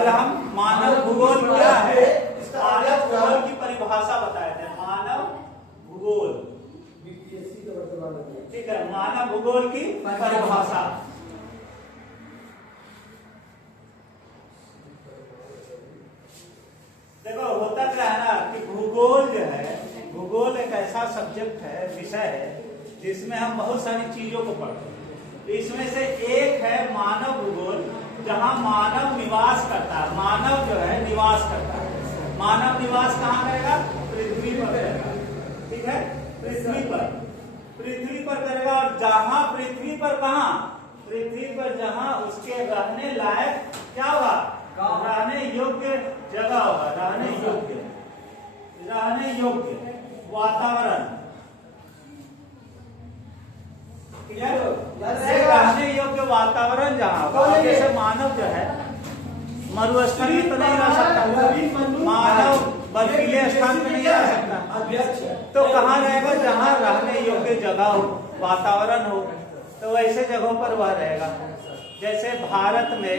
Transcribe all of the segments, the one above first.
कल हम मानव भूगोल क्या है, मानव भूगोल की परिभाषा बताए थे। मानव भूगोल, ठीक है, मानव भूगोल की परिभाषा। देखो होता क्या है ना कि भूगोल जो है, भूगोल एक ऐसा सब्जेक्ट है, विषय है जिसमें हम बहुत सारी चीजों को पढ़ते हैं। इसमें से एक है मानव भूगोल, जहां मानव निवास करता है। मानव जो है निवास करता है। मानव निवास कहाँ करेगा? पृथ्वी पर करेगा, ठीक है, पृथ्वी पर करेगा। और जहां पृथ्वी पर, कहां पृथ्वी पर, जहां उसके रहने लायक क्या होगा, रहने योग्य जगह होगा, रहने योग्य वातावरण, रहने योग्य वातावरण जहाँ होगा। जैसे मानव जो है मरुस्थल में तो नहीं रह सकता, मानव बर्फीले स्थान में नहीं रह सकता, तो कहाँ रहेगा? जहाँ रहने योग्य जगह हो, वातावरण हो, तो वैसे जगहों पर वह रहेगा। जैसे भारत में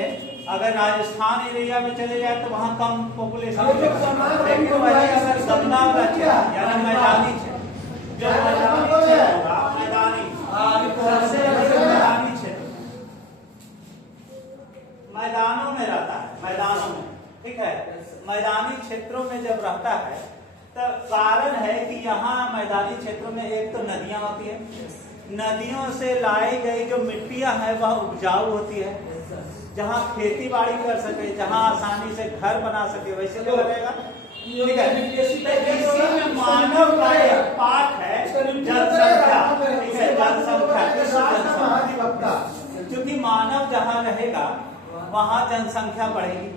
अगर राजस्थान एरिया में चले जाए तो वहाँ कम पॉपुलेशन, लेकिन वही अगर गंगा यानी मैदानी क्षेत्र, जो मैदानी क्षेत्र मैदानों में रहता है, मैदानों में, ठीक है, मैदानी क्षेत्रों में जब रहता है तो कारण है कि यहाँ मैदानी क्षेत्रों में एक तो नदियां होती है, नदियों से लाई गई जो मिट्टियां है वह उपजाऊ होती है, जहाँ खेती बाड़ी कर सके, जहाँ आसानी से घर बना सके, वैसे जो रहेगा, ठीक है। इसी में मानव का एक पाठ है जनसंख्या, ठीक है, जनसंख्या, क्योंकि मानव जहाँ रहेगा वहाँ जनसंख्या बढ़ेगी,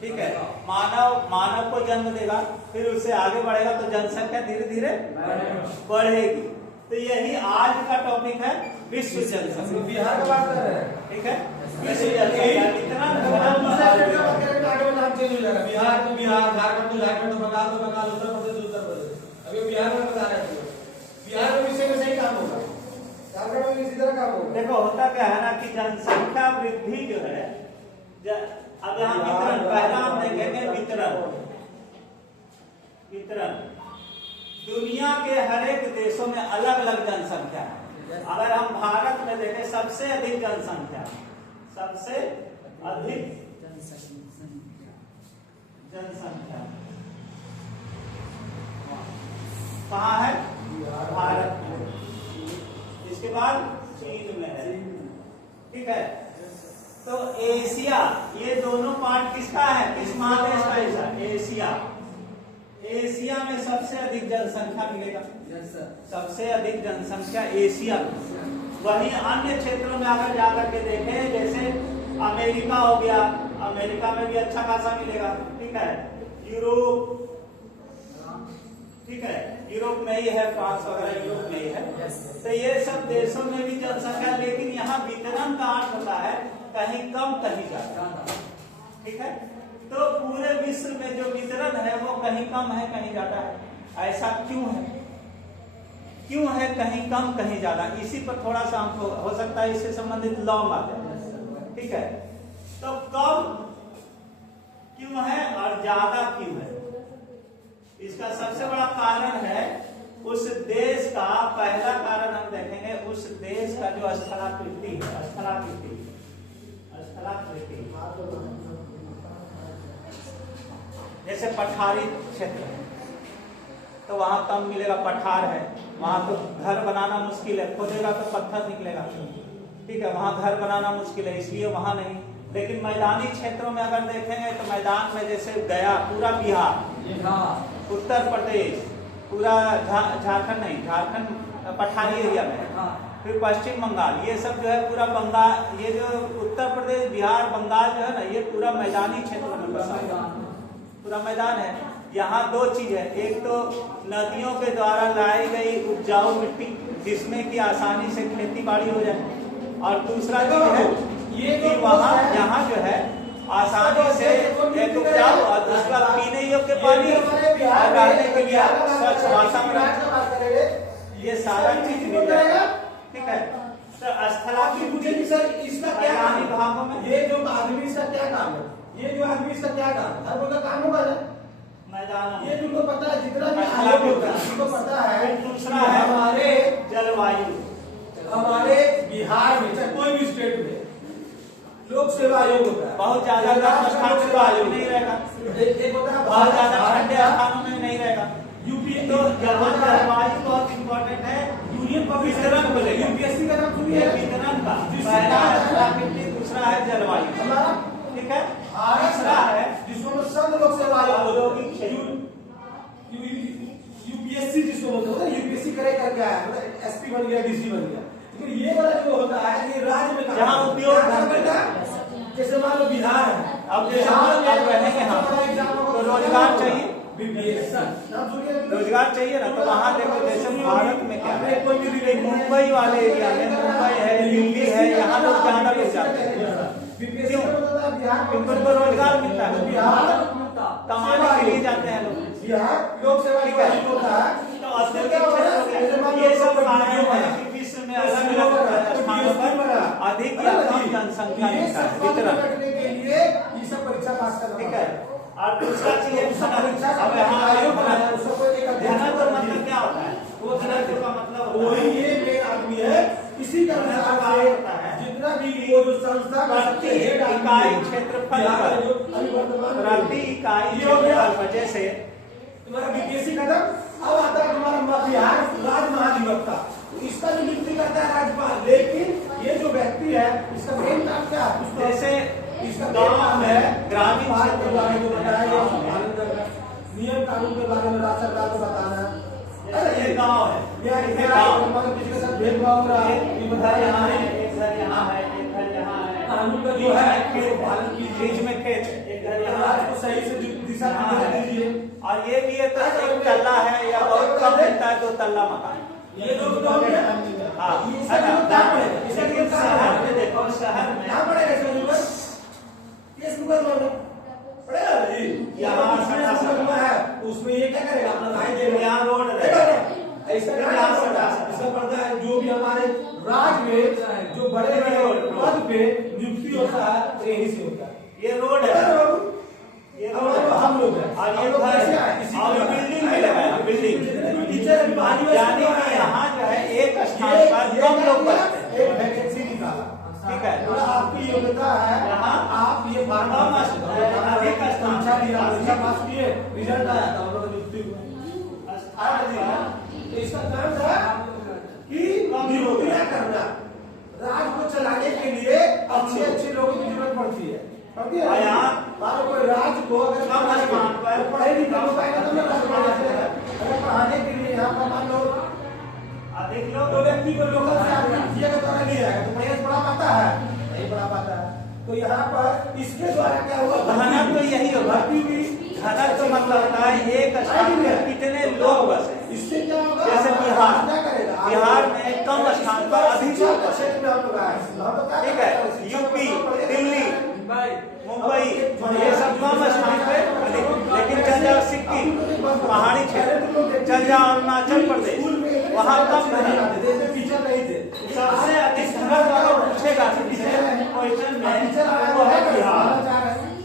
ठीक है। मानव को जन्म देगा, फिर उससे आगे बढ़ेगा तो जनसंख्या धीरे धीरे बढ़ेगी। तो यही आज का टॉपिक है, विश्व जनसंख्या। बिहार की बात कर रहे हैं, ठीक है, विश्व जनसंख्या कितना बिहार तो बिहार, झारखंड तो झारखंड, तो बंगाल तो बंगाल, उत्तर प्रदेश तो उत्तर प्रदेश। अभी बिहार में बता रहे हैं, बिहार में विषय में सही काम होगा, झारखंड में इसी तरह काम होगा। देखो होता क्या है ना कि जनसंख्या वृद्धि जो है, अब यहाँ वितरण, पहला हम देखेंगे वितरण। दुनिया के हर एक देशों में अलग अलग जनसंख्या है। अगर हम भारत में देखें, सबसे अधिक जनसंख्या कहाँ है? भारत में। इसके बाद चीन में है, ठीक है। तो एशिया, ये दोनों पार्ट किसका है, किस महादेश का हिस्सा? एशिया में सबसे अधिक जनसंख्या मिलेगा, सबसे अधिक जनसंख्या एशिया में। वहीं अन्य क्षेत्रों में अगर जाकर के देखें, जैसे अमेरिका हो गया, अमेरिका में भी अच्छा खासा मिलेगा, ठीक है। यूरोप, ठीक है, यूरोप में ही है, फ्रांस वगैरह यूरोप में ही है। तो ये सब देशों में भी जनसंख्या, लेकिन यहाँ वितरण का अर्थ होता है कहीं कम कहीं ज्यादा, ठीक है। तो पूरे विश्व में जो वितरण है वो कहीं कम है कहीं ज्यादा है। ऐसा क्यों है कहीं कम कहीं ज्यादा? इसी पर थोड़ा सा हमको हो सकता है इससे संबंधित लॉ आ जाए, ठीक है। तो कम क्यों है और ज्यादा क्यों है? इसका सबसे बड़ा कारण है उस देश का, पहला कारण हम देखेंगे, उस देश का जो स्थलाकृति है, स्थलाकृति जैसे पठारी क्षेत्र है तो वहां कम मिलेगा, पठार है, वहां तो घर बनाना मुश्किल है, खोदेगा तो पत्थर निकलेगा, ठीक है, वहां घर बनाना मुश्किल है, इसलिए वहां नहीं। लेकिन मैदानी क्षेत्रों में अगर देखेंगे तो मैदान में जैसे गया, पूरा बिहार, उत्तर प्रदेश, पूरा झारखंड नहीं, झारखंड पठारी एरिया में, फिर पश्चिम बंगाल, ये सब जो है पूरा बंगाल, ये जो उत्तर प्रदेश, बिहार, बंगाल जो है ना, ये पूरा मैदानी क्षेत्र में बसा है, पूरा मैदान है। यहाँ दो चीज है, एक तो नदियों के द्वारा लाई गई उपजाऊ मिट्टी जिसमें कि आसानी से खेती बाड़ी हो जाए, और दूसरा चीज है कि वहाँ यहाँ जो है आसानी से एक उपजाऊ और दूसरा पीने योग्य पानी और रहने के लिए स्वच्छ वातावरण, ये सारा चीज मिल जाएगा, ठीक है। तो स्थलाकृति सर इसका क्या भागों में ये जो आदमी इसका क्या काम काम है। ये जो आदमी इसका क्या काम है? हर कोई का काम होगा ना। मैं जाना ये तुमको पता है जितना भी आयोग होता है तुमको पता है। दूसरा है हमारे जलवायु। हमारे बिहार में चाहे कोई भी स्टेट में लोक सेवा आयोग होता है। बहुत ज्यादा गर्म स्थान में तो आयोग नहीं रहेगा, एक होता है बहुत ज्यादा ठंडे स्थानों में नहीं रहेगा। यूपी तो जलवायु बहुत इम्पोर्टेंट है। यूनियन पब्लिक वितरण को लेकर यूपीएससी का नाम सुनिए। वितरण का पहला है प्राकृतिक, दूसरा है जलवायु, हमारा ठीक है। भारत तीसरा है जिसको संघ लोक सेवा आयोग औद्योगिक क्षेत्र। यूपीएससी जिसको बोलते हैं यूपीएससी करे कर क्या है मतलब एसपी बन गया डीसी बन गया। लेकिन ये वाला जो होता है ये राज्य में जहाँ उपयोग करता है। जैसे मान लो बिहार है, अब बिहार में रहेंगे हम तो रोजगार चाहिए, रोजगार चाहिए ना। तो वहाँ देखो जैसे भारत में क्या है, मुंबई वाले एरिया में, मुंबई है, दिल्ली है, यहाँ लोग ज्यादा लोग जाते हैं। क्यों? क्योंकि उनको रोजगार मिलता है, बिहार कमाने के लिए जाते हैं लोग। बिहार लोक सेवा ठीक है। आयोग होता है। तो औद्योगिक क्षेत्र ये सब कारण है कि विश्व में अलग अलग स्थानों पर अधिक या कम जनसंख्या मिलता है वितरण के लिए ये सब परीक्षा पास करना, ठीक है। और दूसरा चीज अब यहाँ घनत्व का मतलब क्या होता है? वो घनत्व का मतलब वही ये मेन आदमी है। इसी का अनुसार होता है जितना भी वो जो संस्था प्रति इकाई क्षेत्रफल प्रति इकाई क्षेत्रफल वजह से तुम्हारा बीपीएससी खत्म। अब आता है तुम्हारा बिहार राज्य महाधिवक्ता। इसका जो नियुक्ति करता है राज्यपाल। लेकिन ये जो व्यक्ति है इसका मेन काम क्या है? जैसे इसका गांव है, ग्रामीण क्षेत्र क्षेत्र के बारे में बताया, पालन करना, नियम कानून के बारे में राज्य सरकार को बताना। ये गांव है, किसी के साथ भेदभाव हो रहा है एक घर यहाँ है, एक घर यहाँ है, एक घर यहाँ है, कानून का जो है खेत पालन कीजिए। बीच में खेत, एक घर यहाँ राज्य है, को सही से दिशा दीजिए। और ये भी है तो एक तल्ला है या बहुत कम मिलता है तो तल्ला मकान। ये लोग तो है हाँ, इसका नियम क्या पड़ेगा? इसका नियम क्या शहर में पड़ेगा? देखो, शहर में क्या पड़ेगा इसका नियम? ये स्कूल में पड़ेगा जी। यहाँ यहाँ है उसमें ये क्या करेगा? अपना राय देगा। यहाँ रोड देखा रहेगा। ना? इसका क्या पड़ता है? इसका पड़ता है जो भी हमारे राज्य में जो बड़े बड़े पद पे नियुक्ति होता है यही से होता है। ये रोड है, ये रोड है, हम लोग हैं और ये घर है, और बिल्डिंग भी लगा है, बिल्डिंग। यानी कि यहाँ जो है एक स्थान पर कम लोग बचते हैं, एक वैकेंसी निकाला, ठीक है। तो आपकी योग्यता है यहाँ आप ये फॉर्म अधिक स्थान परीक्षा दिया, परीक्षा पास किए, रिजल्ट आया तो हम लोग नियुक्ति हुए। तो इसका काम था कि नियुक्तियां करना। राज्य को चलाने के लिए अच्छे अच्छे लोगों की जरूरत पड़ती है। यहाँ कोई राज्य को अगर पढ़े लिखे हो पाएगा तो अगर पढ़ाने के लिए यहाँ पर मान लो अधिक लोग तो व्यक्ति को लोकल से आदमी के द्वारा लिया है तो प्रयास बढ़ा पाता है, नहीं बढ़ा पाता है। तो यहाँ पर इसके द्वारा क्या हुआ? घनत्व तो यही होगा, घनत्व तो मतलब होता है एक स्थान पर कितने लोग बसे। इससे क्या होगा? जैसे बिहार, क्या करेगा? बिहार में कम स्थान पर अधिक लोग बसे, क्षेत्र में हम लोग आए, ठीक है। यूपी, दिल्ली, मुंबई ये सब कम स्थान पे अधिक, लेकिन चल जाओ सिक्किम पहाड़ी क्षेत्र, चल जाओ अरुणाचल प्रदेश, वहाँ कम घनत्व। टीचर नहीं थे। सबसे अधिक घनत्व अगर पूछेगा क्वेश्चन में वो है बिहार,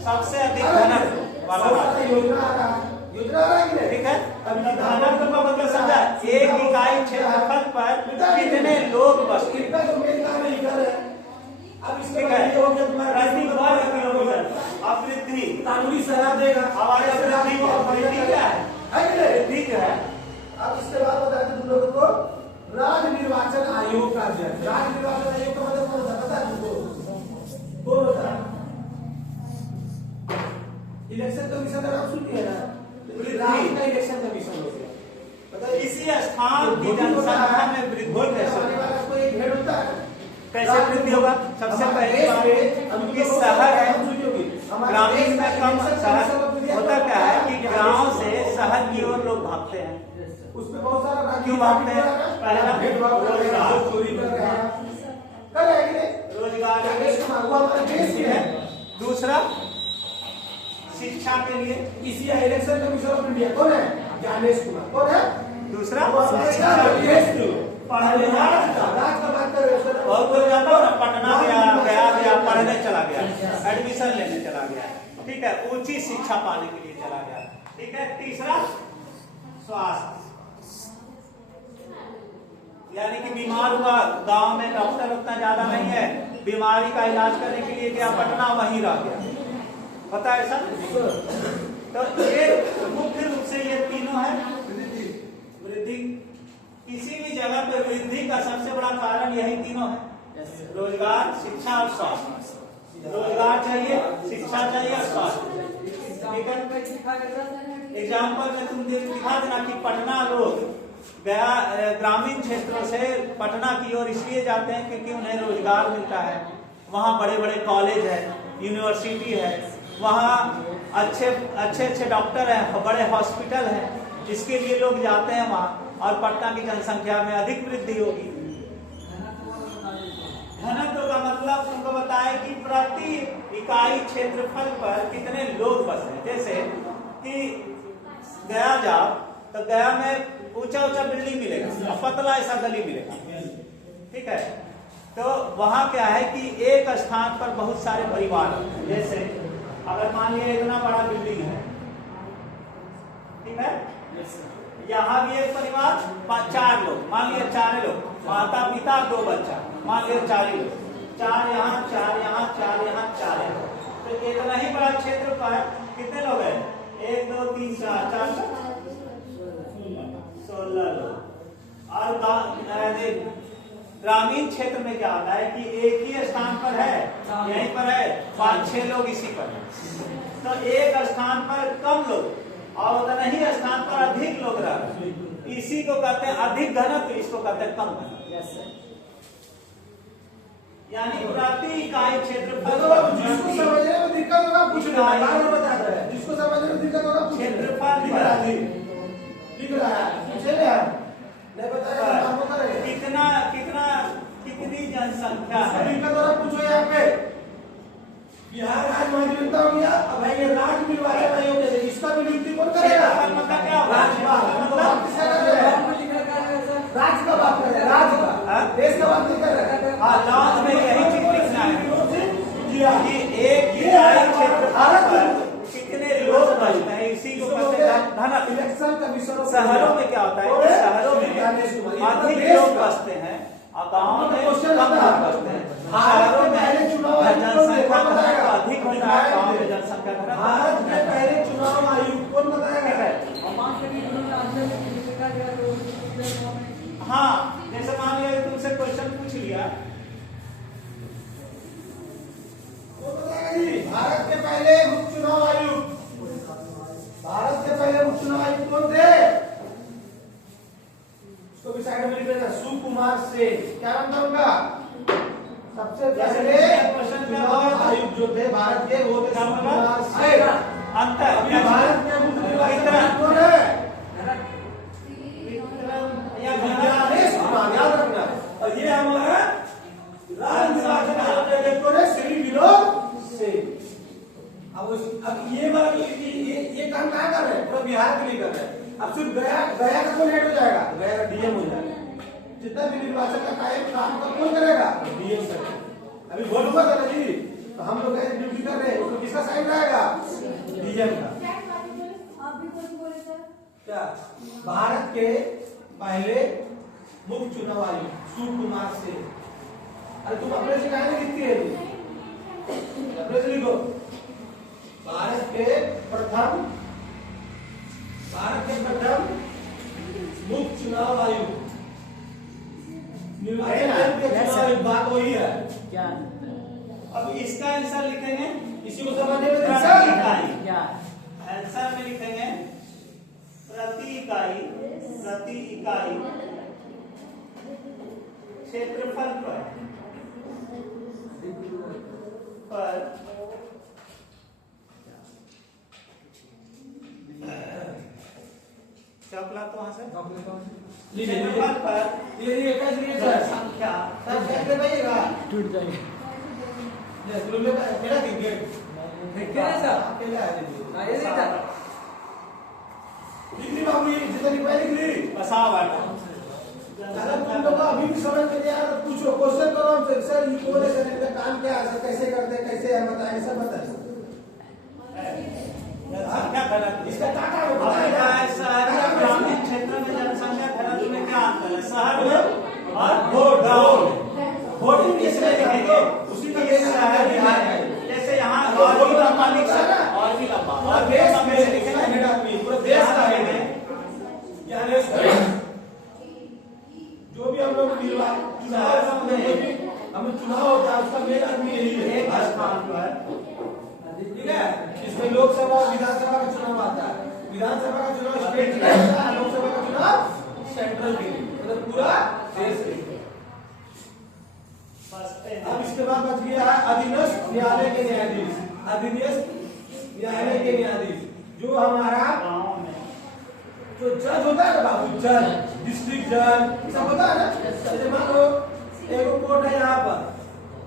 सबसे अधिक घनत्व वाला राज्य, योजना आ रहा है, योजना आ रहा है कि नहीं? ठीक है। घनत्व का मतलब समझा, एक इकाई क्षेत्रफल पर कितने लोग बसते हैं, इतना तो मेन काम नहीं कर रहे हैं। अब इसके ठीक बाद है। ये हो गया तुम्हारा प्रति वर्ग किलोमीटर अवृद्धि, कानूनी सलाह देगा। हमारे अवृद्धि को अवृद्धि क्या है? कि नहीं? वृद्धि जो है। अब इसके बाद बताते तुम लोगों को राज्य निर्वाचन आयोग का अध्यक्ष। राज्य निर्वाचन आयोग का मतलब कौन होता है पता है तुमको? कौन होता है? इलेक्शन कमीशन का नाम सुनिए ना, राज्य का इलेक्शन कमीशन हो गया। पता है इसी स्थान की जनसंख्या में वृद्धि कैसे होगी? कोई एक हेड होता है, कैसे वृद्धि होगा? सबसे पहली बात कि शहर है, ग्रामीण में कम शहर होता क्या है कि गांव से शहर की ओर लोग भागते हैं। उसमें बहुत सारा क्यों भागते हैं? पहला रोजगार, चोरी कर रहे हैं, कर रहे हैं कि नहीं? रोजगार हमारे देश की है। दूसरा शिक्षा के लिए, इसी इलेक्शन कमीशन ऑफ इंडिया कौन है? ज्ञानेश कुमार। कौन है? दूसरा शिक्षा पढ़ने राज का बात कर रहे हो सर। बहुत लोग जाता हो ना, पटना गया पढ़ने चला गया, एडमिशन लेने चला गया, ठीक है, ऊंची शिक्षा पाने के लिए चला गया, ठीक है। तीसरा स्वास्थ्य, यानी कि बीमार हुआ, गांव में डॉक्टर उतना ज्यादा नहीं है, बीमारी का इलाज करने के लिए गया पटना, वहीं रह गया, पता है सर। तो ये मुख्य रूप से ये तीनों है वृद्धि। किसी भी जगह पे वृद्धि का सबसे बड़ा कारण यही तीनों है, रोजगार, शिक्षा और स्वास्थ्य। रोजगार चाहिए, शिक्षा चाहिए और स्वास्थ्य। एग्जाम्पल में तुम दिखा देना कि पटना लोग गया ग्रामीण क्षेत्रों से पटना की ओर इसलिए जाते हैं क्योंकि उन्हें रोजगार मिलता है, वहाँ बड़े बड़े कॉलेज है, यूनिवर्सिटी है, वहाँ अच्छे डॉक्टर हैं, बड़े हॉस्पिटल हैं, इसके लिए लोग जाते हैं वहाँ, और पटना की जनसंख्या में अधिक वृद्धि होगी। घनत्व का मतलब तुमको बताया कि प्रति इकाई क्षेत्रफल पर कितने लोग बसते हैं। जैसे कि गया जाओ तो गया में ऊंचा ऊंचा बिल्डिंग मिलेगा और पतला ऐसा गली मिलेगा, ठीक है। तो वहां क्या है कि एक स्थान पर बहुत सारे परिवार होते हैं। जैसे अगर मान लिया इतना बड़ा बिल्डिंग है, ठीक है, यहाँ भी एक परिवार, 4 लोग, मान लिया 4 लोग, माता पिता 2 बच्चा, मान लिया 4 लोग, 4 यहाँ 4 यहाँ 4 यहाँ 4 यहाँ। तो इतना ही बड़ा क्षेत्र पर कितने लोग हैं? 1 2 3 4 4 16 लोग। और ग्रामीण क्षेत्र में क्या होता है कि एक ही स्थान पर है, यहीं पर है, 5-6 लोग इसी पर है। तो एक स्थान पर कम लोग और उतना ही स्थान पर अधिक लोग रह रहे हैं, इसी को कहते हैं अधिक घनत्व, इसको कहते हैं कम घनत्व। यानी प्रति इकाई क्षेत्रफल, जिसको समझने में दिक्कत होगा कुछ नहीं, जिसको समझने में दिक्कत होगा क्षेत्रफल दिख रहा है, नहीं बताया कितनी जनसंख्या है, दिक्कत होगा पूछो। यहाँ पे बिहार राज्य महाविद्यालय हो गया, अब भाई ये राज्य निर्वाचन आयोग है, इसका भी नियुक्ति कौन करेगा? मतलब क्या होगा? राज्य का बात कर रहे हैं, राज्य का, देश का बात नहीं कर रहे हैं। हाँ, लॉज में यही चीज लिखना है कि एक इकाई क्षेत्रफल पर कितने लोग बसते हैं, इसी को कहते हैं घनत्व। इलेक्शन कमीशन शहरों में क्या होता है कि शहरों में अधिक लोग बसते हैं और गाँव में कम लोग बसते हैं। शहरों में जनसंख्या घनत्व अधिक होता है, गाँव में जनसंख्या घनत्व। भारत के पहले चुनाव आयुक्त कौन बताएगा? हाँ, जैसे मान लिया तुमसे क्वेश्चन पूछ लिया, कौन बताएगा जी? भारत के पहले मुख्य चुनाव आयुक्त, भारत के पहले मुख्य चुनाव आयुक्त कौन थे? इसको भी साइड में लिख लेना, सुकुमार सेन। क्या नाम था उनका? सबसे पहले चुनाव आयुक्त जो थे भारत के, वो थे सुकुमार सेन। अंतर भारत के मुख्य निर्वाचन आयुक्त कौन है? ज्ञानेश कुमार, याद रखना। और ये हमारा राज्य निर्वाचन आयोग के इलेक्टर है श्री विनोद सेन। अब ये काम कहाँ कर रहे हैं? पूरा बिहार के लिए कर रहे हैं। अब सिर्फ गया का कौन हेड हो जाएगा? गया का डीएम हो जाएगा। जितना भी निर्वाचन का काम कौन करेगा? डीएम करेगा। अभी वोट हुआ था ना जी, तो हम लोग ड्यूटी कर रहे हैं, उसको किसका साइन रहेगा? डीएम का। क्या भारत के पहले मुख्य चुनाव आयुक्त सुकुमार सेन। अरे तुम अपने से कहा लिखती है, अपने से लिखो। भारत के प्रथम मुख्य चुनाव आयुक्त, निर्वाचन के चुनाव आयुक्त, बात वही है क्या? अब इसका आंसर लिखेंगे, इसी को समझने में आंसर में लिखेंगे प्रति इकाई क्षेत्रफल पर चौकला तो वहां से क्षेत्रफल पर संख्या टूट जाएगा। मेरा क्रिकेट लिख ली बाबू, जितना लिख ली बसाव अगर तुम लोग को अभी भी समझ में नहीं आ रहा पूछो, क्वेश्चन करो हमसे, सर ये कौन है, सर इनका काम क्या है, सर कैसे करते हैं, कैसे है बताएं, सब बताएं। जनसंख्या घनत्व इसका टाटा को बताया बताएं। है। शहर और ग्रामीण क्षेत्र में जनसंख्या घनत्व में क्या अंतर है? शहर में और गाँव में वोटिंग इसमें देखेंगे उसी का कि शहर बिहार है। जैसे यहाँ और भी लंबा लिख सकते हैं, और भी लंबा, और भी देश लंबा में में लिखेंगे पूरा देश का है में जो भी हम लोग हमें चुनाव होता है उसका मेन आदमी यही है, एक स्थान पर ठीक है। इसमें लोकसभा और विधानसभा का चुनाव आता है, विधानसभा का चुनाव स्टेट के लिए होता है, लोकसभा का चुनाव सेंट्रल के लिए, मतलब पूरा देश के लिए। अब इसके बाद बच गया है अधीनस्थ न्यायालय के न्यायाधीश, अधीनस्थ न्यायालय के न्यायाधीश जो हमारा जो जज होता है ना बाबू, जज, डिस्ट्रिक्ट जज सब होता है ना। जैसे मान लो एक कोर्ट है यहाँ पर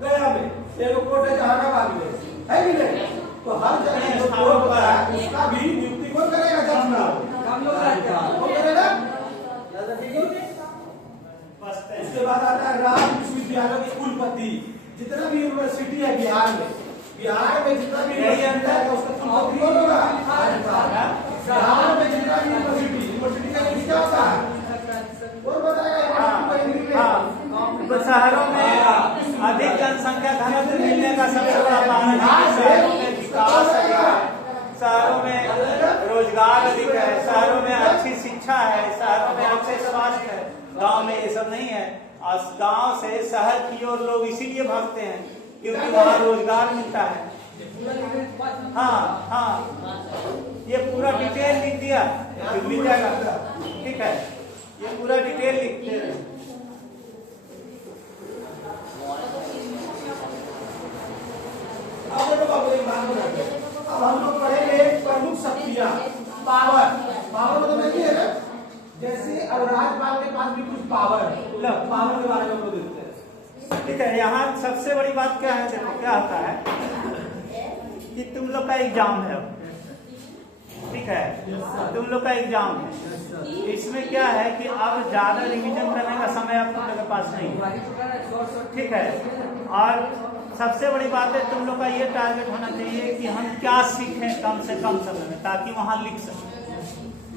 गया में, एक कोर्ट है जहानाबाद में, है कि नहीं? तो हर जगह जो कोर्ट होता है उसका भी नियुक्ति कौन करेगा? जज का कौन करेगा? उसके बाद आता है राज्य विश्वविद्यालय के कुलपति, जितना भी यूनिवर्सिटी है बिहार में जितना भी यूनिवर्सिटी है उसका कुलपति कौन होगा? बिहार में जितना भी यूनिवर्सिटी का क्या होता है कौन बताएगा? तो शहरों में अधिक जनसंख्या घनत्व मिलने का सबसे बड़ा कारण है शहरों में विकास है, शहरों में रोजगार अधिक है, शहरों में अच्छी शिक्षा है, शहरों में अच्छे स्वास्थ्य है। गांव में ये सब नहीं है, और गांव से शहर की ओर लोग इसीलिए भागते हैं क्योंकि वहाँ रोजगार मिलता है। हाँ हाँ, ये पूरा डिटेल लिख दिया, मिल जाएगा, ठीक है, ये पूरा डिटेल लिख दिया। अब हम लोग पढ़ेंगे प्रमुख शक्तियां, पावर मतलब नहीं है ना, जैसे अब राज्यपाल के पास भी कुछ पावर है, पावर के बारे में हम लोग देखते हैं। ठीक है, यहाँ सबसे बड़ी बात क्या है, देखो क्या होता है कि तुम लोग का एग्जाम है, ठीक है, तुम लोग का एग्जाम है, इसमें क्या है कि अब ज्यादा रिवीजन करने का समय आप तुम लोग के पास नहीं है, ठीक है। और सबसे बड़ी बात है तुम लोग का ये टारगेट होना चाहिए कि हम क्या सीखें कम से कम समय में, ताकि वहाँ लिख सकें,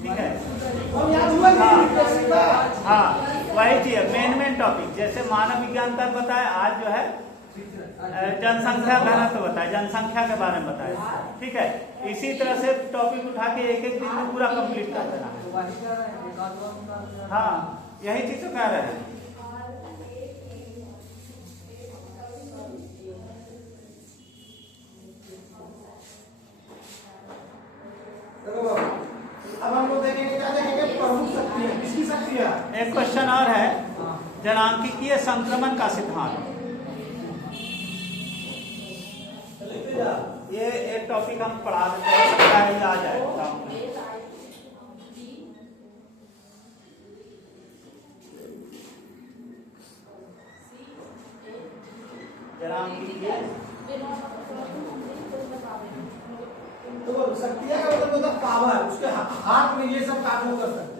ठीक है। हाँ वही चीज मेन टॉपिक, जैसे मानव विज्ञान तक बताए, आज जो है जनसंख्या घनत्व बताए, जनसंख्या के बारे में बताए, ठीक है। इसी तरह से टॉपिक उठा के एक दिन में पूरा कंप्लीट कर देना है। हाँ यही चीज तो कह रहे हैं। अब हम लोग देखेंगे, क्या देखेंगे? प्रमुख शक्तियां, किसकी शक्तियां? एक क्वेश्चन और है, जनांकीय संक्रमण का सिद्धांत, ये एक टॉपिक हम पढ़ा देते हैं, सकता है ये आ जाए। जनांकीय तो शक्तियां का मतलब होता है पावर, उसके हाथ में ये सब काम कर सकते हैं।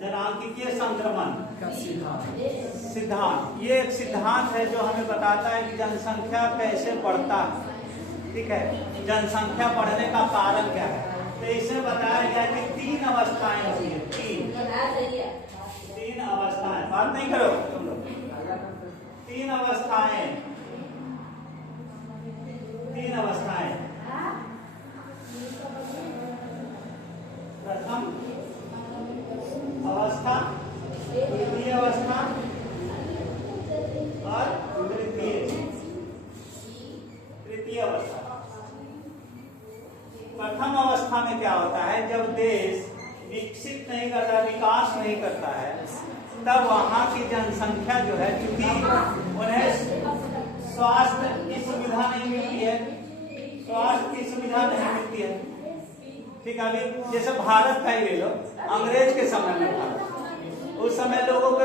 जनांकीय संक्रमण का सिद्धांत, ये एक सिद्धांत है जो हमें बताता है कि जनसंख्या कैसे बढ़ता है, ठीक है, जनसंख्या बढ़ने का कारण क्या है। तो इसमें बताया गया कि 3 अवस्थाएं होती है, 3 अवस्थाएं, बात नहीं करो तुम लोग, 3 अवस्थाएं, प्रथम अवस्था, द्वितीय अवस्था और तृतीय अवस्था। प्रथम अवस्था में क्या होता है, जब देश विकसित नहीं करता, विकास नहीं करता है, तब वहां की जनसंख्या जो है, क्योंकि उन्हें स्वास्थ्य की सुविधा नहीं मिलती है, ठीक है। अभी जैसे भारत का ही ले लो, अंग्रेज के समय में था, उस समय लोगों को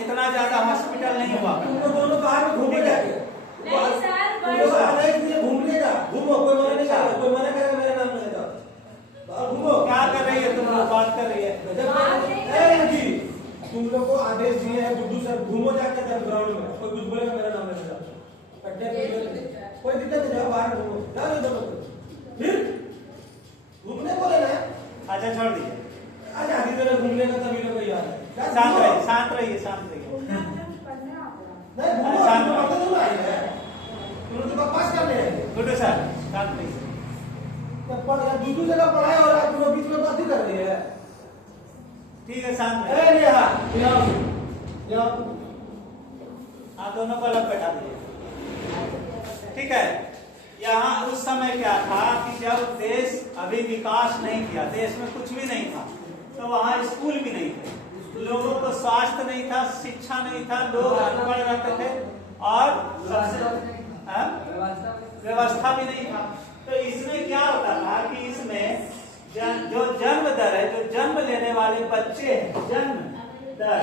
इतना ज्यादा हॉस्पिटल नहीं हुआ, दोनों बाहर में घूमने जाते हैं, लोग को आदेश दिए हैं गुड्डू सर घूमो जाके ग्राउंड में, कोई कुछ बोलेगा मेरा नाम ले लेगा, कोई दिक्कत नहीं, जाओ बाहर घूमो, जाओ इधर फिर घूमने बोले ना। अच्छा छोड़ दीजिए, आज आधी तरह घूमने का तभी लोग याद है। शांत रहिए, शांत रहिए, शांत रहिए। नहीं घूमो, शांत पढ़ते तुम आए हैं, तुम तो पास करने हैं। गुड्डू सर शांत रहिए। दूसरी जगह पढ़ाई हो रहा है, तुम बीच में बात ही कर रही है। ठीक है शांत अरे रहिए। यहाँ हाँ दोनों को अलग बैठा दीजिए। ठीक है, यहाँ उस समय क्या था कि जब देश अभी विकास नहीं किया, देश में कुछ भी नहीं था, तो वहाँ स्कूल भी नहीं थे, लोगों को स्वास्थ्य नहीं था, शिक्षा नहीं था, लोग अनपढ़ रहते थे और व्यवस्था भी नहीं था। तो इसमें क्या होता था कि इसमें जो जन्म दर है, जो जन्म लेने वाले बच्चे हैं, जन्म दर,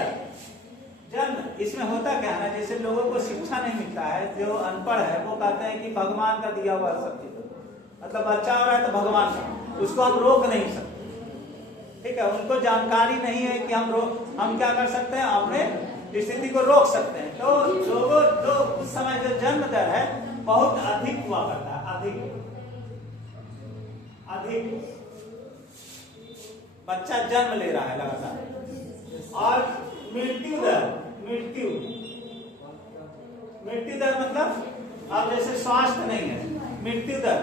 जन्म इसमें होता क्या है ना, जैसे लोगों को शिक्षा नहीं मिलता है, जो अनपढ़ है वो कहते हैं कि भगवान का दिया हुआ सब चीज, मतलब बच्चा हो रहा है तो भगवान का, उसको हम रोक नहीं सकते। ठीक है, उनको जानकारी नहीं है कि हम क्या कर सकते हैं, अपने स्थिति को रोक सकते हैं। तो लोगों जो उस समय जो जन्म दर है बहुत अधिक हुआ करता है, अधिक बच्चा जन्म ले रहा है लगातार। और मृत्यु दर मतलब अब जैसे स्वास्थ्य नहीं है, मृत्यु दर,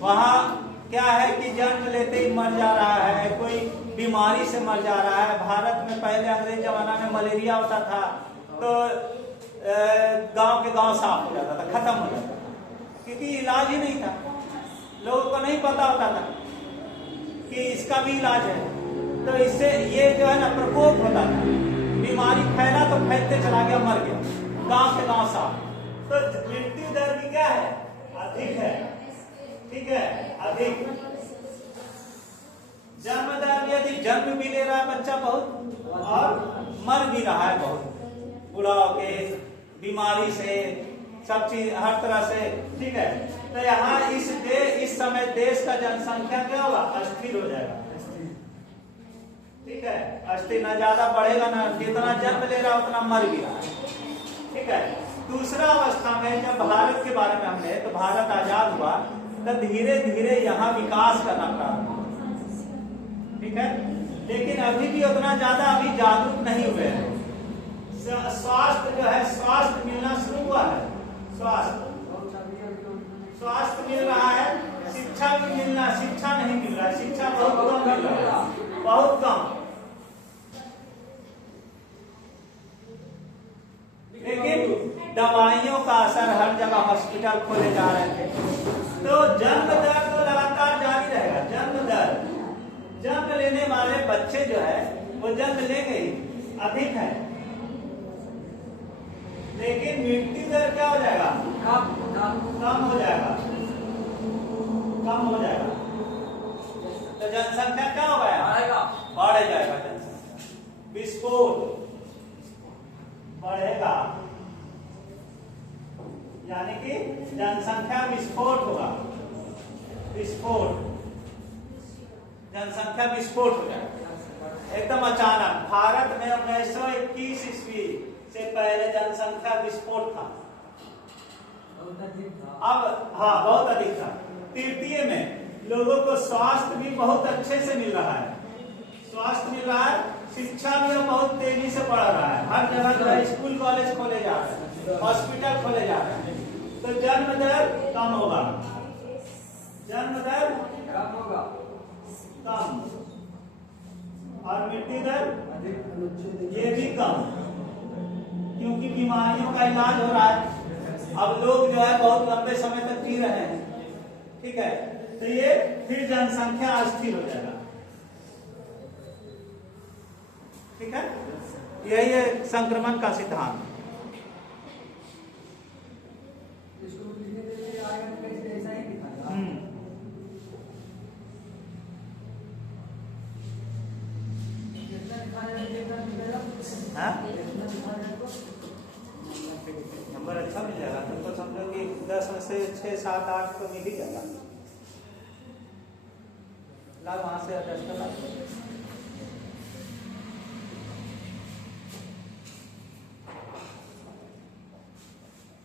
वहाँ क्या है कि जन्म लेते ही मर जा रहा है, कोई बीमारी से मर जा रहा है। भारत में पहले अंग्रेज जमाना में मलेरिया होता था तो गांव के गांव साफ हो जाता था, खत्म हो जाता था, क्योंकि इलाज ही नहीं था, लोगों को नहीं पता होता था कि इसका भी इलाज है। तो इससे ये जो है ना प्रकोप होता था, बीमारी फैला तो फैलते चला गया, मर गया, गांव के गांव साफ। तो मृत्यु दर भी क्या है, अधिक है। ठीक है, अधिक जन्म दर भी अधिक, जन्म भी ले रहा है बच्चा बहुत और मर भी रहा है बहुत, बुढ़ाओ के बीमारी से, सब चीज हर तरह से। ठीक है, तो यहाँ इस समय देश का जनसंख्या क्या होगा, अस्थिर हो जाएगा। ठीक है, अस्थिर, ना ज्यादा बढ़ेगा, ना जितना जन्म ले रहा उतना मर भी रहा। ठीक है, दूसरा अवस्था में जब भारत के बारे में हमने, तो भारत आजाद हुआ तो धीरे धीरे यहाँ विकास करना प्रारंभ हुआ। ठीक है, लेकिन अभी भी उतना ज्यादा अभी जागरूक नहीं हुए हैं। स्वास्थ्य जो है, स्वास्थ्य मिलना शुरू हुआ है, स्वास्थ्य मिल रहा है, शिक्षा भी मिलना, शिक्षा नहीं मिल रहा है, शिक्षा बहुत कम मिल रहा है, बहुत कम। लेकिन दवाइयों का असर, हर जगह हॉस्पिटल खोले जा रहे थे, तो जन्म दर तो लगातार जारी रहेगा। जन्म लेने वाले बच्चे जो है वो जन्म लेंगे ही, अधिक है, लेकिन मृत्यु दर क्या हो जाएगा, कम हो जाएगा, कम हो जाएगा। तो जनसंख्या क्या हो गया, बढ़ जाएगा जनसंख्या, विस्फोट बढ़ेगा, यानी कि जनसंख्या विस्फोट होगा, विस्फोट, जनसंख्या विस्फोट हो जाएगा एकदम अचानक। भारत में 1921 ईस्वी से पहले जनसंख्या विस्फोट था, अब हाँ बहुत अधिक था। तृतीय में लोगों को स्वास्थ्य भी बहुत अच्छे से मिल रहा है, स्वास्थ्य मिल रहा है, शिक्षा भी अब बहुत तेजी से बढ़ रहा है, हर जगह जो है स्कूल कॉलेज खोले जा रहे हैं, हॉस्पिटल खोले जा रहे हैं। तो जन्म दर कम होगा, जन्म दर कम होगा, कम, और मृत्यु दर ये भी कम, क्योंकि बीमारियों का इलाज हो रहा है। अब लोग जो है बहुत लंबे समय तक जी रहे हैं। ठीक है, तो ये फिर जनसंख्या अस्थिर हो जाएगा। ठीक है, यही है संक्रमण का सिद्धांत। नंबर अच्छा मिल जाएगा तुमको, समझो कि 10 में से 6, 7, 8 तो मिल ही जाएगा। ला वहां से एडजस्ट कर ला।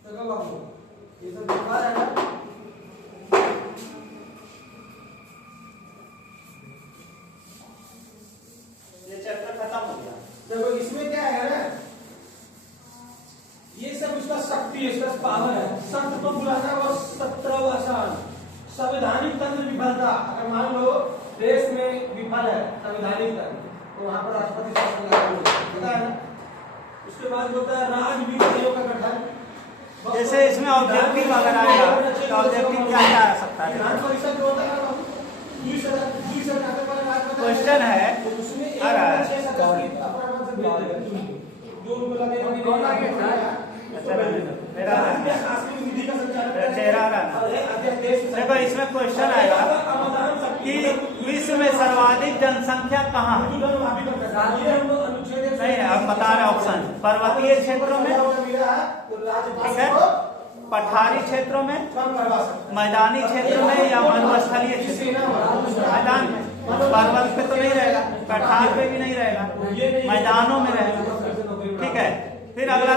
चलो बाबू, ये सब व्यापार है ना। ये चैप्टर खत्म हो गया। देखो इसमें क्या है ना, ये सब इसका शक्ति है, इसका पावर है। शक्त तो बुलाना और 17 आसान संवैधानिक तंत्र विफलता। अगर मान लो देश में विफल है संवैधानिक तंत्र, तो वहां पर राष्ट्रपति शासन लागू होता है, पता है ना। उसके बाद होता है राजनीतियों का गठन। जैसे इसमें ऑब्जेक्टिव अगर आएगा तो ऑब्जेक्टिव क्या क्या आ सकता है? विधान परिषद जो होता है ना, 2 जाने पर राष्ट्रपति क्वेश्चन है तो उसमें आ रहा है। 6 सदस्य अपराध से जो उनको लगे कौन आ गया सर? अच्छा, मेरा शासकीय विधि का संचालन चेहरा आ रहा है। देखो इसमें क्वेश्चन आएगा कि विश्व में सर्वाधिक जनसंख्या कहाँ है? नहीं, अब बता रहे ऑप्शन। पर्वतीय क्षेत्रों में, ठीक है, पठारी क्षेत्रों में, मैदानी क्षेत्र में या मरुस्थलीय क्षेत्र में? मैदान में। पर्वत पे तो नहीं रहेगा, पठार पे भी नहीं रहेगा, मैदानों में रहेगा, ठीक है। फिर अगला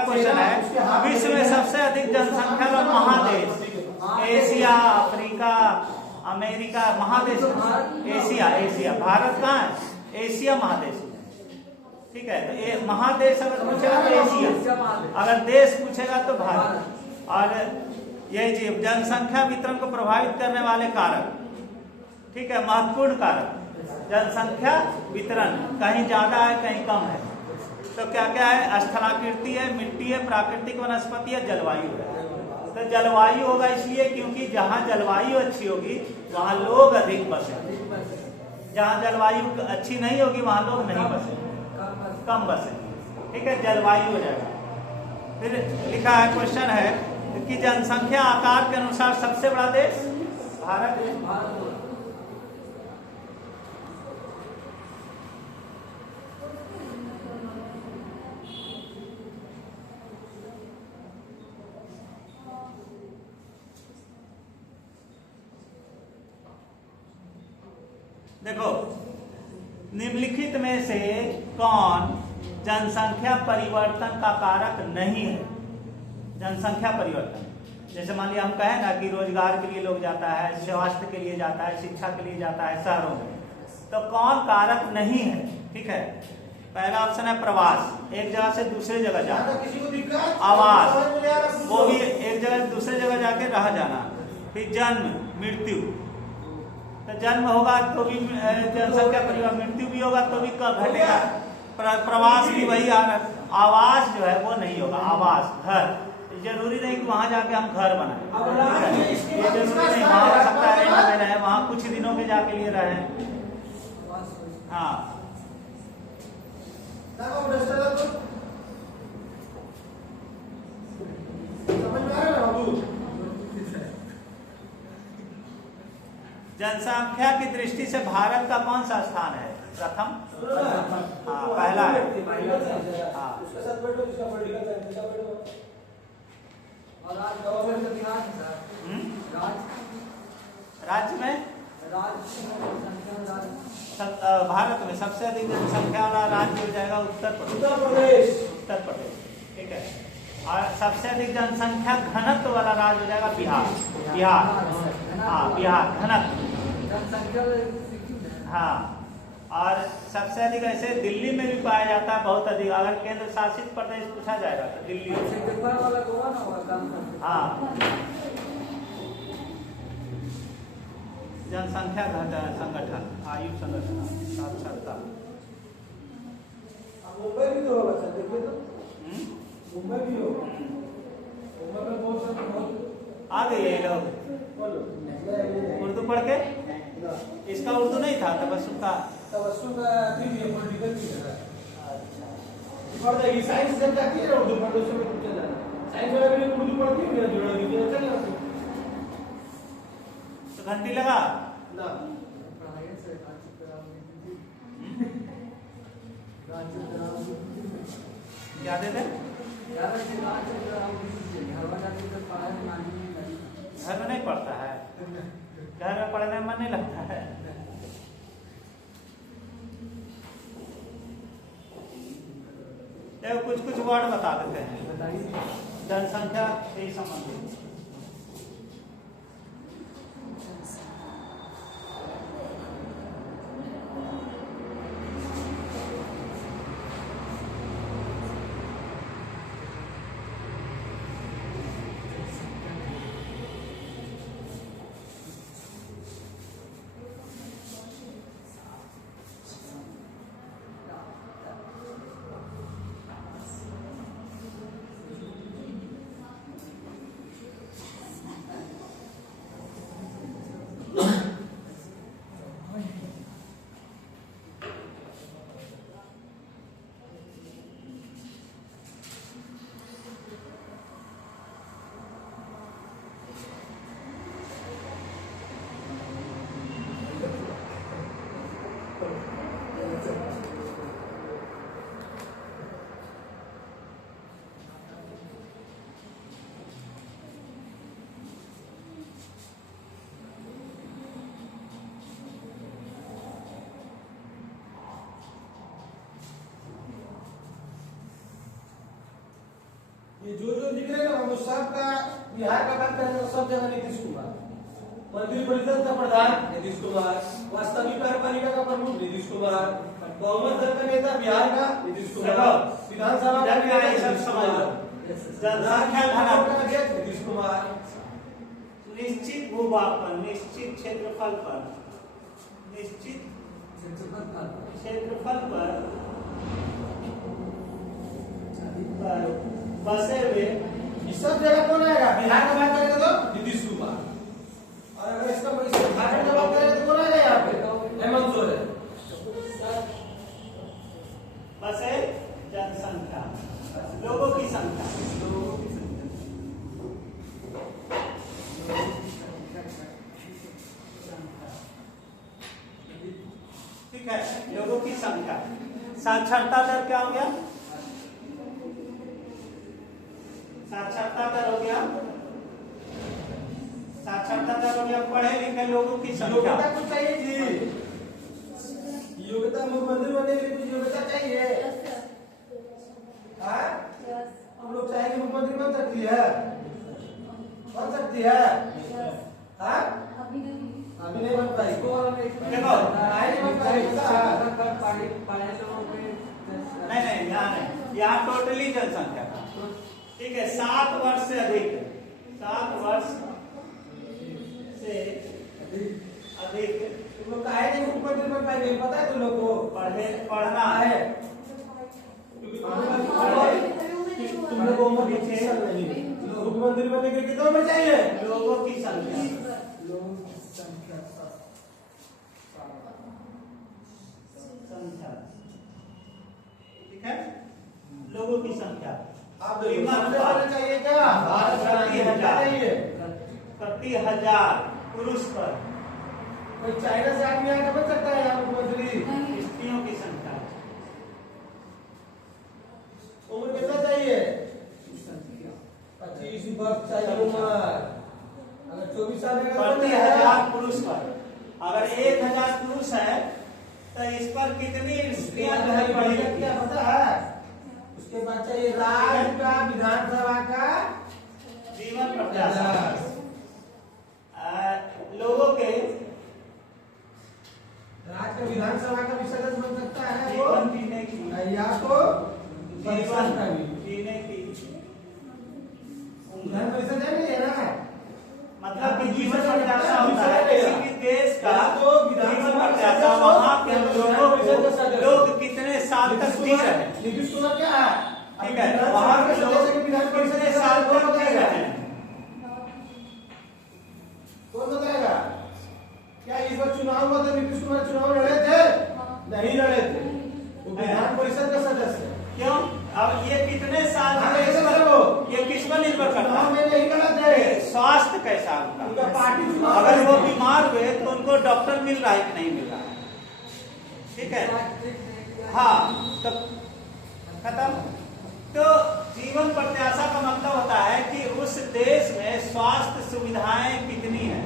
क्वेश्चन है, विश्व में सबसे अधिक जनसंख्या वाला महादेश? Asia, Africa, America? महादेश एशिया। भारत कहाँ है? एशिया महादेश में, ठीक है। तो ये महादेश अगर पूछेगा तो एशिया, अगर देश पूछेगा तो भारत। और यही चीज जनसंख्या वितरण को प्रभावित करने वाले कारक, ठीक है, महत्वपूर्ण कारक जनसंख्या वितरण, कहीं ज्यादा है कहीं कम है। तो क्या क्या है? स्थलाकृति है, मिट्टी है, प्राकृतिक वनस्पति है, जलवायु है। तो जलवायु होगा इसलिए क्योंकि जहाँ जलवायु अच्छी होगी वहाँ लोग अधिक बसेंगे, जहाँ जलवायु अच्छी नहीं होगी वहाँ लोग नहीं बसेंगे, कम बसेंगे, ठीक है। जलवायु हो जाएगा। फिर लिखा है, क्वेश्चन है कि जनसंख्या आकार के अनुसार सबसे बड़ा देश भारत है। देखो, निम्नलिखित में से कौन जनसंख्या परिवर्तन का कारक नहीं है? जनसंख्या परिवर्तन, जैसे मान लिया हम कहें ना कि रोजगार के लिए लोग जाता है, स्वास्थ्य के लिए जाता है, शिक्षा के लिए जाता है शहरों में, तो कौन कारक नहीं है? ठीक है, पहला ऑप्शन है प्रवास, एक जगह से दूसरे जगह जाना। आवास, वो भी एक जगह से दूसरे जगह जाके रह जाना। फिर जन्म, मृत्यु, तो जन्म होगा तो भी जनसंख्या परिवर्तन, मृत्यु भी होगा तो भी घटेगा। प्रवास भी वही आ रहा है। आवास जो है वो नहीं होगा, आवास घर, जरूरी नहीं कि वहां जाके हम घर बनाए, ये जरूरी नहीं, वहां हो सकता है रेंट में रहे, वहां कुछ दिनों के जाके लिए रहे। हाँ, जनसंख्या की दृष्टि से भारत का कौन सा स्थान है? प्रथम, हाँ पहला है। हाँ, राज्य में भारत में सबसे अधिक जनसंख्या वाला राज्य हो जाएगा उत्तर प्रदेश। उत्तर प्रदेश, ठीक है। और सबसे अधिक जनसंख्या घनत्व वाला राज्य हो जाएगा बिहार। हाँ, बिहार घनत्व। हाँ, और सबसे अधिक ऐसे दिल्ली में भी पाया जाता है, बहुत अधिक। अगर केंद्र शासित प्रदेश पूछा जाएगा तो दिल्ली। हाँ, जनसंख्या संगठन, आयु संगठन, साक्षरता। मुंबई भी तो होगा सर, देखिए तो मुंबई भी होगा। मुंबई में बहुत आ गए ये लोग उर्दू पढ़ के। इसका उर्दू नहीं था, तबस्सुम का पॉलिटिकल भी है। पढ़ जाएगी, साइंस जब जाती है ना उर्दू पढ़, उसमें पूछा जाना। साइंस वाला भी उर्दू पढ़ती है, मेरा जुड़ा दीजिए, अच्छा नहीं होती तो घंटी लगा ना। क्या दे दे? घर में नहीं पढ़ता है, घर में पढ़ने में मन नहीं लगता है। देखो कुछ वर्ड बता देते हैं। जनसंख्या से संबंधित। ये जो दिख रहे हैं ना वो सब का बिहार का बात करें तो सब जगह नीतीश कुमार, मंत्री परिषद का प्रधान नीतीश कुमार, वास्तविक कार्यपालिका का प्रमुख नीतीश कुमार, बहुमत दल का नेता बिहार का नीतीश कुमार, विधानसभा का नेता नीतीश कुमार, जनसंख्या घनत्व का अध्यक्ष नीतीश कुमार। निश्चित भूभाग पर, निश्चित क्षेत्रफल पर, निश्चित क्षेत्रफल पर बसे हुए इस सब जगह कौन आएगा? बिहार का बात करेंगे तो नीतीश कुमार, और अगर इसका झारखंड का बात करें तो कौन आएगा यहाँ पे? हेमंत सोरेन। बसे जनसंख्या, लोगों की संख्या, ठीक है, लोगों की संख्या। साक्षरता दर क्या हो गया? साक्षरता दर हो गया, साक्षरता दर हो गया, पढ़े लिखे लोगों की संख्या। योग्यता कुछ चाहिए जी, योग्यता मुख्यमंत्री बनने के लिए कुछ योग्यता चाहिए। हम लोग चाहेंगे मुख्यमंत्री बन सकती है, बन सकती है। अभी नहीं बन पाई, देखो नहीं, यहाँ नहीं, यहाँ टोटली जनसंख्या का, ठीक है। 7 वर्ष से अधिक, 7 वर्ष से अधिक तुम लोग काहे नहीं मुख्यमंत्री बन पाएंगे? पता है तुम लोग को? पढ़ना है, तुम लोग को उम्र नहीं, मुख्यमंत्री बनने के लिए कितना उम्र चाहिए? लोगों की संख्या, ठीक है, लोगों की संख्या। आप चाहिए क्या? प्रति 1000 पुरुष पर। कोई चाइना से आदमी आके बन सकता है यहाँ मुख्यमंत्री? स्त्रियों की संख्या, उम्र कितना चाहिए? 25 वर्ष चाहिए उम्र। अगर 24 साल प्रति 1000 पुरुष पर। अगर 1000 पुरुष है तो इस पर कितनी स्त्रियां पड़ेगी? क्या पता है? उसके बाद चाहिए राज्य का, विधानसभा का जीवन प्रत्याशा, लोगों के राज्य का, विधानसभा का भी सदस्य बन सकता है वो, जीवन जीने की, या तो जीवन का भी जीने की विधान परिषद है नहीं है ना? मतलब कि जीवन प्रत्याशा होता है किसी भी देश का तो जीवन प्रत्याशा, वहाँ के लोग कितने साल तक जी रहे हैं, नीतीश कुमार क्या है? ठीक है, वहाँ के लोग कितने साल तक जी रहे हैं, कौन बताएगा? क्या इस बार चुनाव हुआ था, नीतीश कुमार चुनाव लड़े थे? नहीं लड़े थे, वो विधान परिषद का सदस्य। क्यों? अब ये कितने साल ये किस पर निर्भर करता है? में नहीं लड़ा थे। स्वास्थ्य कैसा उनका उनका, पार्टी अगर वो बीमार हुए तो उनको डॉक्टर मिल रहा है कि नहीं मिल रहा है, ठीक है, हाँ, तो खत्म। तो जीवन प्रत्याशा का मतलब होता है कि उस देश में स्वास्थ्य सुविधाएं कितनी है।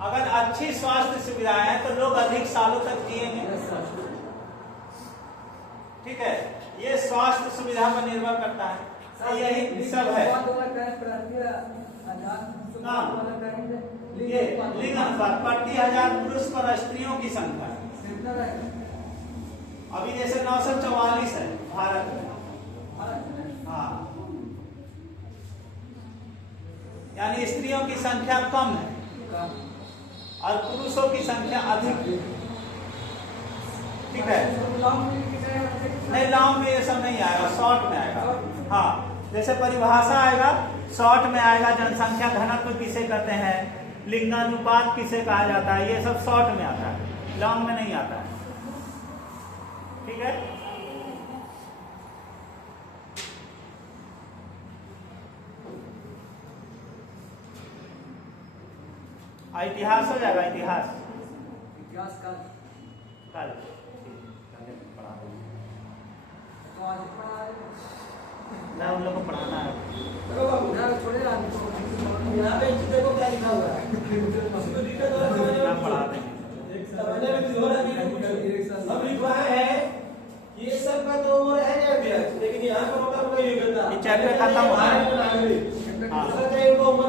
अगर अच्छी स्वास्थ्य सुविधाएं हैं तो लोग अधिक सालों तक जिएंगे, ठीक है, ये स्वास्थ्य सुविधा पर निर्भर करता है। यही सब है। ये लिंग अनुपात प्रति 1000 पुरुष पर स्त्रियों की संख्या। अभी जैसे 944 है भारत में। हाँ, यानी स्त्रियों की संख्या कम है और पुरुषों की संख्या अधिक। ठीक है, नहीं लॉन्ग में ये सब नहीं आएगा, शॉर्ट में आएगा। हाँ, जैसे परिभाषा आएगा शॉर्ट में आएगा, जनसंख्या घनत्व किसे कहते हैं, लिंगानुपात किसे कहा जाता है, ये सब शॉर्ट में आता है, लॉन्ग में नहीं आता है। ठीक है, इतिहास हो जाएगा, इतिहास कल ना उन लोग को पढ़ाना है। यहाँ पे देखो क्या लिखा हुआ है, पढ़ा देंगे। हम लिखवाए हैं ये सब का तो उम्र है नहीं अभ्यास, लेकिन यहाँ पर होगा ये चैप्टर खत्म हो रहा है। उम्र